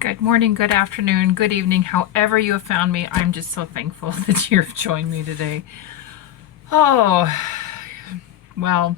Good morning, good afternoon, good evening, however you have found me. I'm just so thankful that you've joined me today. Oh, well,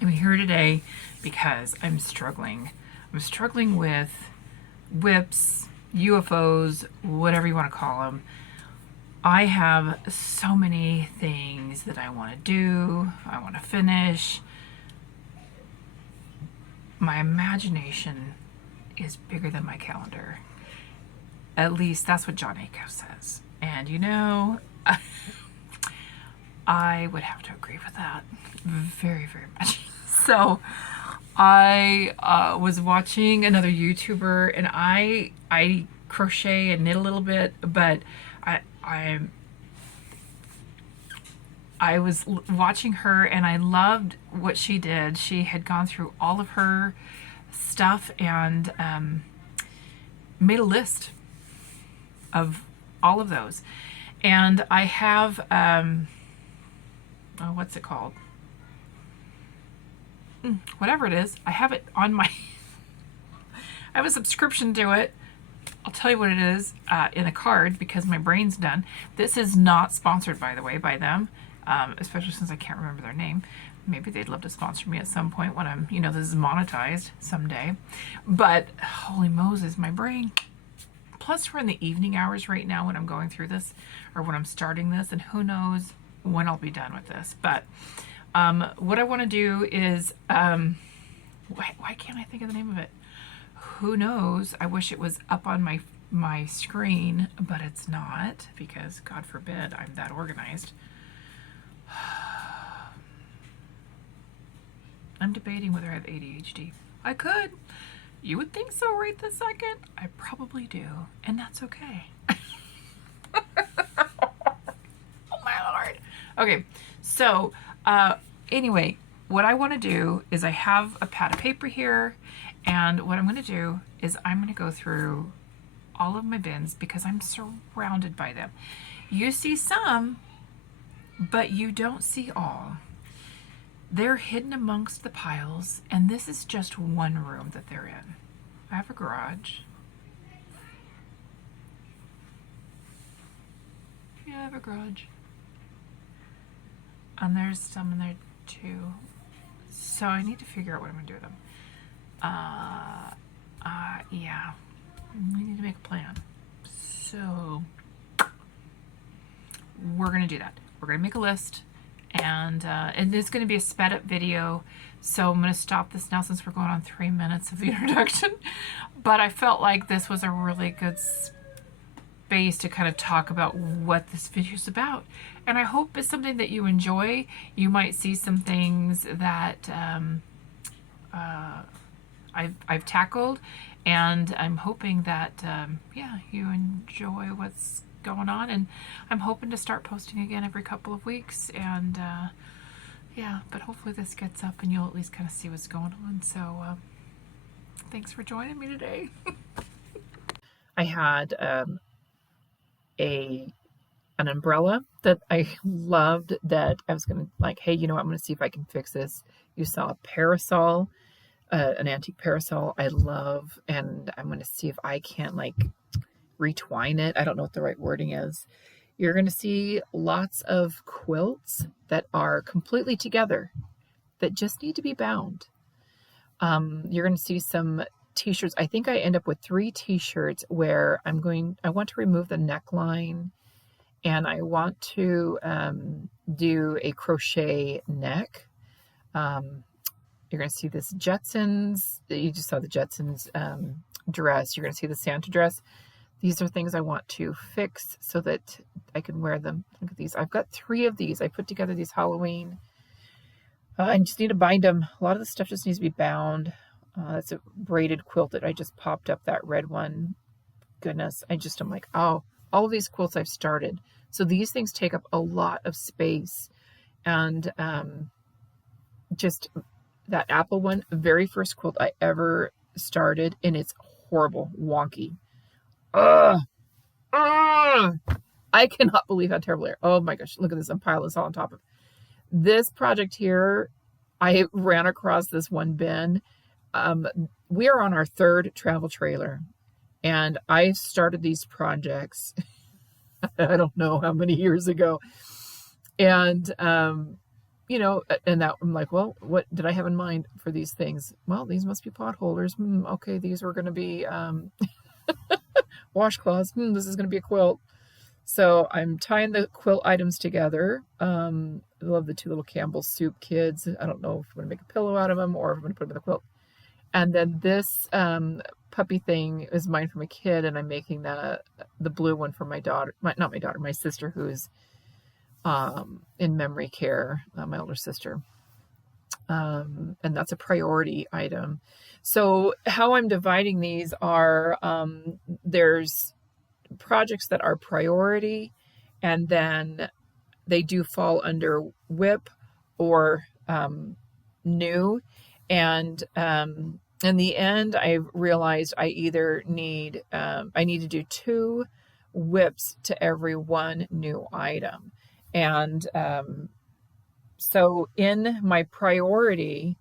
I'm here today because I'm struggling. I'm struggling with whips, UFOs, whatever you want to call them. I have so many things that I want to do, I want to finish. My imagination is bigger than my calendar. At least that's what John Acuff says. And I would have to agree with that very, very much. So I was watching another YouTuber, and I crochet and knit a little bit, but I I was watching her and I loved what she did. She had gone through all of her stuff and made a list of all of those. And I have, what's it called? Whatever it is, I have it on my, I have a subscription to it. I'll tell you what it is in a card because my brain's done. This is not sponsored, by the way, by them, especially since I can't remember their name. Maybe they'd love to sponsor me at some point when I'm, this is monetized someday. But holy Moses, my brain. Plus, we're in the evening hours right now when I'm going through this or when I'm starting this, and who knows when I'll be done with this. But what I want to do is, why can't I think of the name of it? Who knows? I wish it was up on my screen, but it's not because, God forbid, I'm that organized. I'm debating whether I have ADHD. I could. You would think so right this second. I probably do, and that's okay. Oh my Lord. Okay, so anyway, what I want to do is I have a pad of paper here, and what I'm going to do is I'm going to go through all of my bins because I'm surrounded by them. You see some, but you don't see all. They're hidden amongst the piles, and this is just one room that they're in. I have a garage. Yeah, I have a garage. And there's some in there too. So I need to figure out what I'm going to do with them. Yeah. We need to make a plan. So we're going to do that. We're going to make a list. And it's going to be a sped up video, so I'm going to stop this now since we're going on 3 minutes of the introduction. But I felt like this was a really good space to kind of talk about what this video is about, and I hope it's something that you enjoy. You might see some things that I've tackled, and I'm hoping that you enjoy what's going on, and I'm hoping to start posting again every couple of weeks, and but hopefully this gets up and you'll at least kind of see what's going on. So thanks for joining me today. I had an umbrella that I loved that I was gonna hey, I'm gonna see if I can fix this. You saw a parasol, an antique parasol I love, and I'm gonna see if I can't retwine it. I don't know what the right wording is. You're going to see lots of quilts that are completely together that just need to be bound. You're going to see some t-shirts. I think I end up with 3 t-shirts where I want to remove the neckline, and I want to do a crochet neck. You're going to see this Jetsons. You just saw the Jetsons dress. You're going to see the Santa dress. These are things I want to fix so that I can wear them. Look at these. I've got 3 of these. I put together these Halloween. I just need to bind them. A lot of the stuff just needs to be bound. That's a braided quilt that I just popped up, that red one. Goodness, I'm like, oh, all of these quilts I've started. So these things take up a lot of space. And just that apple one, very first quilt I ever started, and it's horrible, wonky. I cannot believe how terrible they are. Oh my gosh, look at this. I'm piling this all on top of this project here. I ran across this one bin. We are on our 3rd travel trailer, And I started these projects, I don't know how many years ago. And, and that I'm like, well, what did I have in mind for these things? Well, these must be pot holders. Okay, these were going to be washcloths. This is going to be a quilt. So I'm tying the quilt items together. I love the two little Campbell's soup kids. I don't know if I'm going to make a pillow out of them or if I'm going to put them in the quilt. And then this puppy thing is mine from a kid, and I'm making the blue one for my daughter. Not my daughter, my sister, who's in memory care, my older sister. And that's a priority item. So how I'm dividing these are there's projects that are priority, and then they do fall under WIP or new. And in the end, I realized I either need I need to do 2 WIPs to every 1 new item. And so in my priority,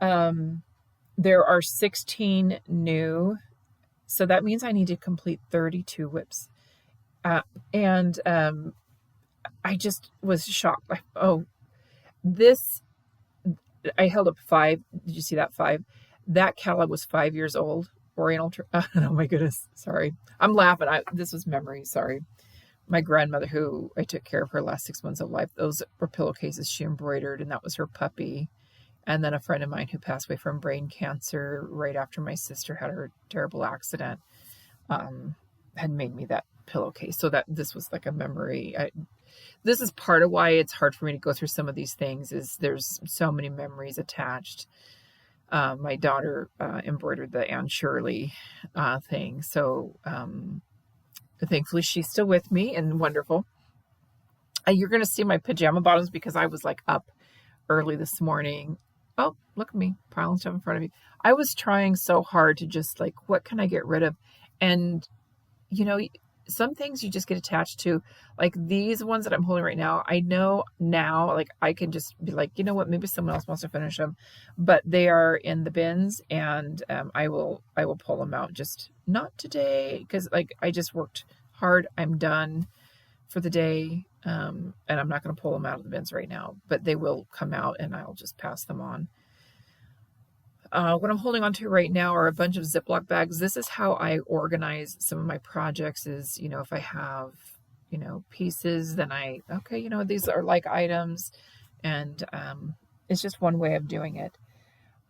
there are 16 new. So that means I need to complete 32 WIPs. And I just was shocked. I held up 5. Did you see that 5? That catalog was 5 years old. Oriental. Oh my goodness. Sorry. I'm laughing. This was memory. Sorry. My grandmother, who I took care of her last 6 months of life, those were pillowcases she embroidered, and that was her puppy. And then a friend of mine who passed away from brain cancer right after my sister had her terrible accident had made me that pillowcase. So that this was like a memory. This is part of why it's hard for me to go through some of these things, is there's so many memories attached. My daughter embroidered the Anne Shirley thing. So thankfully she's still with me and wonderful. You're going to see my pajama bottoms because I was like up early this morning. Oh, look at me piling stuff in front of you. I was trying so hard to just like, what can I get rid of? And, some things you just get attached to, like these ones that I'm holding right now. I know now, like I can just be like, you know what, maybe someone else wants to finish them, but they are in the bins, and I will pull them out. Just not today, because like I just worked hard. I'm done for the day, and I'm not going to pull them out of the bins right now, but they will come out, and I'll just pass them on. What I'm holding on to right now are a bunch of Ziploc bags. This is how I organize some of my projects is, if I have, pieces, then these are like items, and it's just one way of doing it.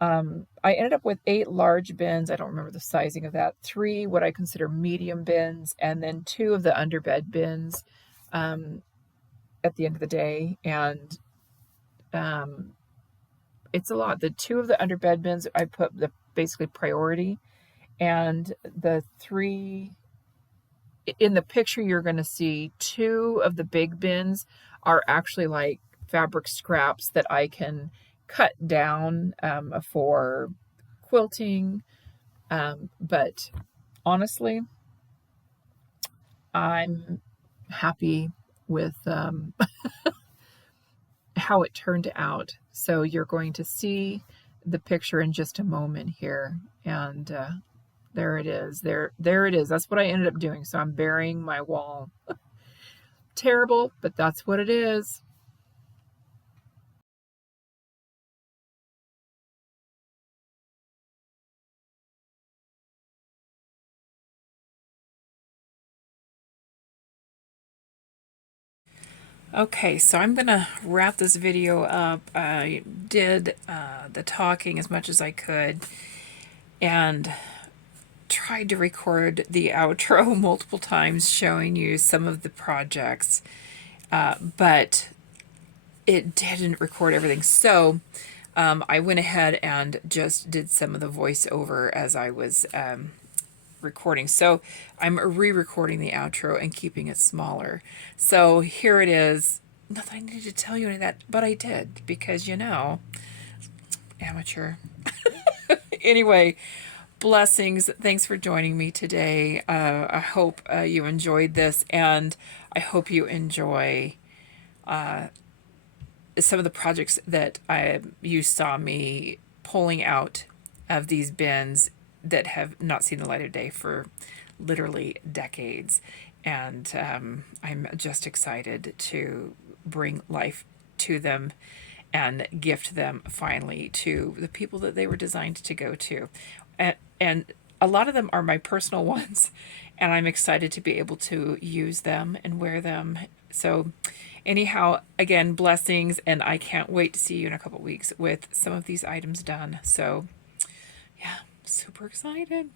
I ended up with 8 large bins. I don't remember the sizing of that. 3 what I consider medium bins, and then 2 of the underbed bins at the end of the day. And it's a lot. The 2 of the underbed bins, I put the basically priority, and the 3 in the picture you're going to see, 2 of the big bins are actually like fabric scraps that I can cut down for quilting. But honestly, I'm happy with how it turned out. So you're going to see the picture in just a moment here. And there it is. There it is. That's what I ended up doing. So I'm burying my wall. Terrible, but that's what it is. Okay, so I'm going to wrap this video up. I did the talking as much as I could and tried to record the outro multiple times showing you some of the projects, but it didn't record everything. So I went ahead and just did some of the voiceover as I was recording. So I'm re-recording the outro and keeping it smaller. So here it is. Not that I needed to tell you any of that, but I did because, amateur. Anyway, blessings. Thanks for joining me today. I hope you enjoyed this, and I hope you enjoy some of the projects that you saw me pulling out of these bins that have not seen the light of day for literally decades. And I'm just excited to bring life to them and gift them finally to the people that they were designed to go to. And a lot of them are my personal ones, and I'm excited to be able to use them and wear them. So, anyhow, again, blessings, and I can't wait to see you in a couple weeks with some of these items done. So, yeah, super excited.